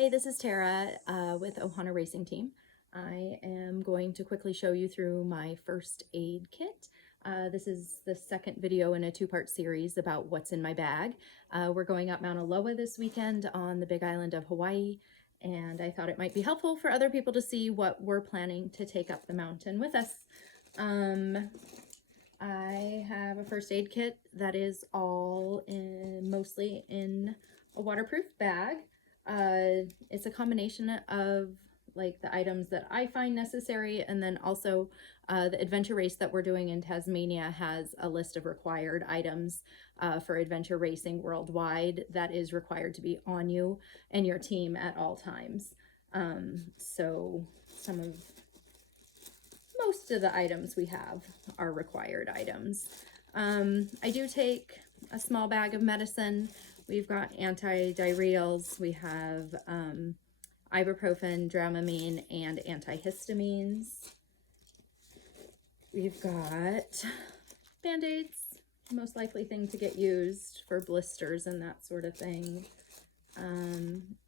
Hey, this is Tara with Ohana Racing Team. I am going to quickly show you through my first aid kit. This is the second video in a two-part series about what's in my bag. We're going up Mauna Loa this weekend on the Big Island of Hawaii, and I thought it might be helpful for other people to see what we're planning to take up the mountain with us. I have a first aid kit that is all mostly in a waterproof bag. It's a combination of like the items that I find necessary, and then also the adventure race that we're doing in Tasmania has a list of required items for adventure racing worldwide that is required to be on you and your team at all times. So most of the items we have are required items. I do take a small bag of medicine. We've got antidiarrheals, we have ibuprofen, Dramamine, and antihistamines. We've got Band-Aids, most likely thing to get used for blisters and that sort of thing.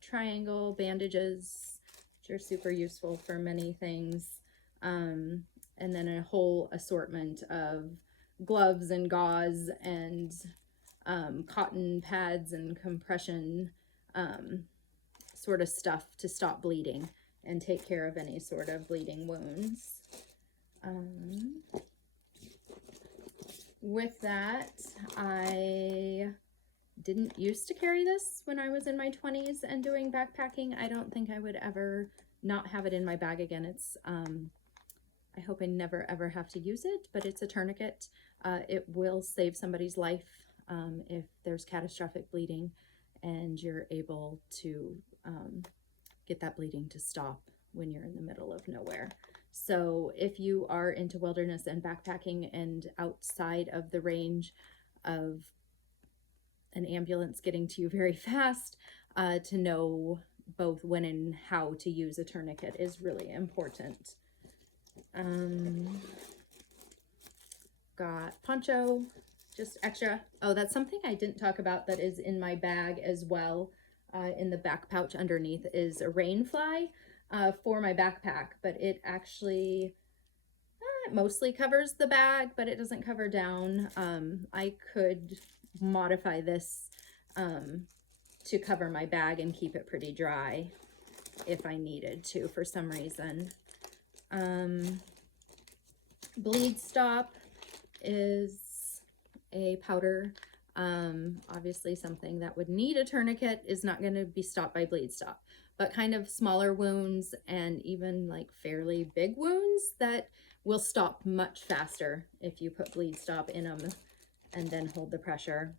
Triangle bandages, which are super useful for many things. And then a whole assortment of gloves and gauze and cotton pads and compression sort of stuff to stop bleeding and take care of any sort of bleeding wounds. With that, I didn't used to carry this when I was in my 20s and doing backpacking. I don't think I would ever not have it in my bag again. It's I hope I never ever have to use it, but it's a tourniquet. It will save somebody's life if there's catastrophic bleeding and you're able to get that bleeding to stop when you're in the middle of nowhere. So if you are into wilderness and backpacking and outside of the range of an ambulance getting to you very fast, to know both when and how to use a tourniquet is really important. Got poncho, just extra. Oh, that's something I didn't talk about that is in my bag as well. In the back pouch underneath is a rain fly for my backpack, but it actually it mostly covers the bag, but it doesn't cover down. I could modify this to cover my bag and keep it pretty dry if I needed to for some reason. Bleed Stop is a powder. Obviously something that would need a tourniquet is not going to be stopped by Bleed Stop, but kind of smaller wounds and even like fairly big wounds that will stop much faster if you put Bleed Stop in them and then hold the pressure.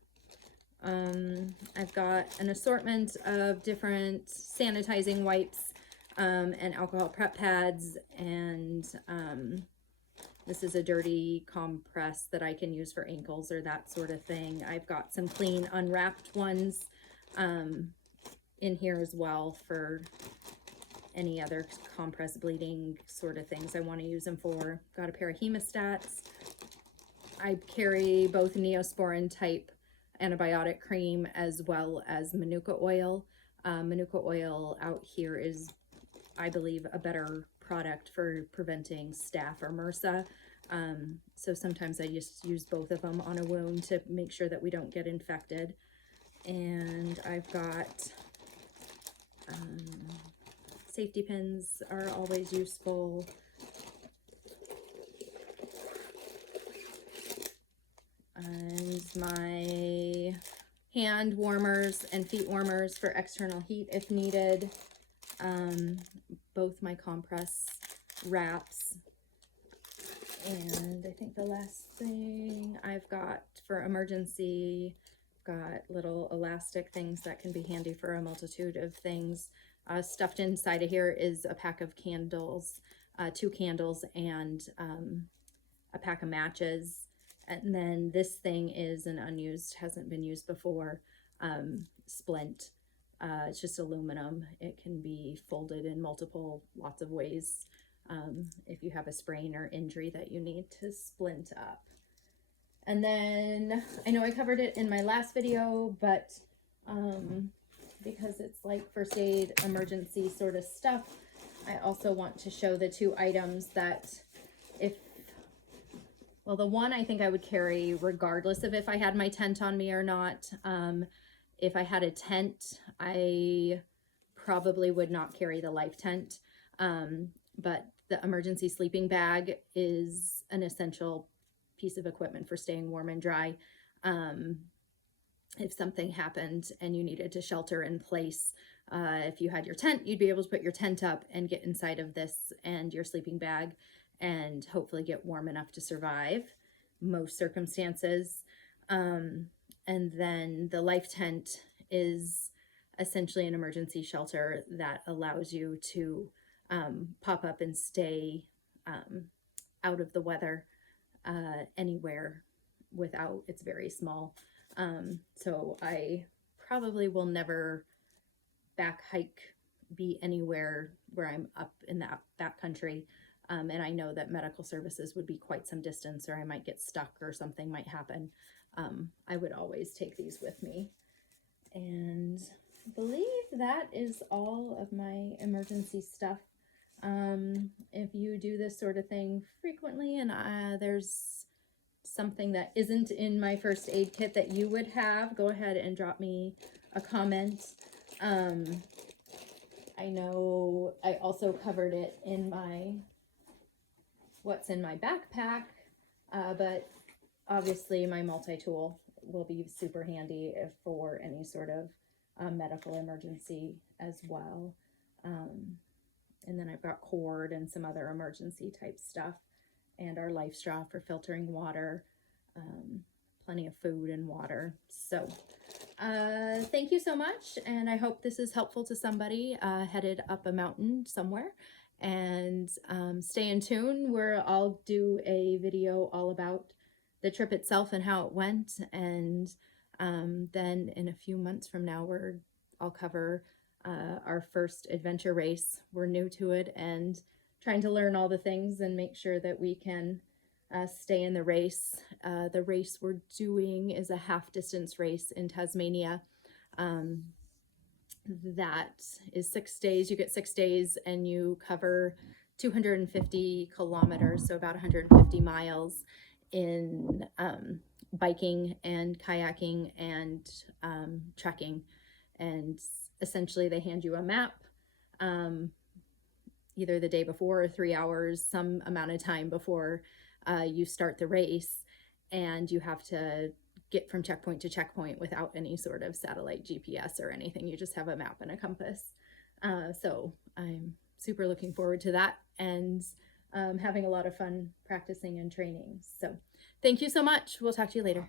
I've got an assortment of different sanitizing wipes and alcohol prep pads, and this is a dirty compress that I can use for ankles or that sort of thing. I've got some clean unwrapped ones in here as well for any other compress bleeding sort of things I want to use them for. Got a pair of hemostats. I carry both Neosporin type antibiotic cream as well as Manuka oil. Manuka oil out here is, I believe, a better product for preventing staph or MRSA. So sometimes I just use both of them on a wound to make sure that we don't get infected. And I've got safety pins are always useful. And my hand warmers and feet warmers for external heat if needed. Both my compress wraps. And I think the last thing I've got for emergency, got little elastic things that can be handy for a multitude of things. Stuffed inside of here is a pack of candles, 2 candles, and a pack of matches. And then this thing is an unused, hasn't been used before, splint. It's just aluminum. It can be folded in lots of ways if you have a sprain or injury that you need to splint up. And then I know I covered it in my last video, but because it's like first aid emergency sort of stuff, I also want to show the 2 items that well, the one I think I would carry regardless of if I had my tent on me or not. If I had a tent, I probably would not carry the life tent. But the emergency sleeping bag is an essential piece of equipment for staying warm and dry. If something happened and you needed to shelter in place, if you had your tent, you'd be able to put your tent up and get inside of this and your sleeping bag and hopefully get warm enough to survive most circumstances. And then the life tent is essentially an emergency shelter that allows you to pop up and stay out of the weather anywhere without, it's very small. So I probably will never back hike, be anywhere where I'm up in that backcountry. And I know that medical services would be quite some distance, or I might get stuck or something might happen. I would always take these with me. And I believe that is all of my emergency stuff. If you do this sort of thing frequently and there's something that isn't in my first aid kit that you would have, go ahead and drop me a comment. I know I also covered it in my what's in my backpack, but obviously my multi-tool will be super handy for any sort of medical emergency as well. And then I've got cord and some other emergency type stuff, and our life straw for filtering water, plenty of food and water. So thank you so much, and I hope this is helpful to somebody headed up a mountain somewhere. And stay in tune, where I'll do a video all about the trip itself and how it went. And then in a few months from now, I'll cover our first adventure race. We're new to it and trying to learn all the things and make sure that we can stay in the race. The race we're doing is a half distance race in Tasmania. That is 6 days. You get 6 days and you cover 250 kilometers, so about 150 miles in biking and kayaking and trekking. And essentially they hand you a map either the day before or 3 hours, some amount of time before you start the race, and you have to get from checkpoint to checkpoint without any sort of satellite GPS or anything. You just have a map and a compass. So I'm super looking forward to that, and having a lot of fun practicing and training. So thank you so much. We'll talk to you later.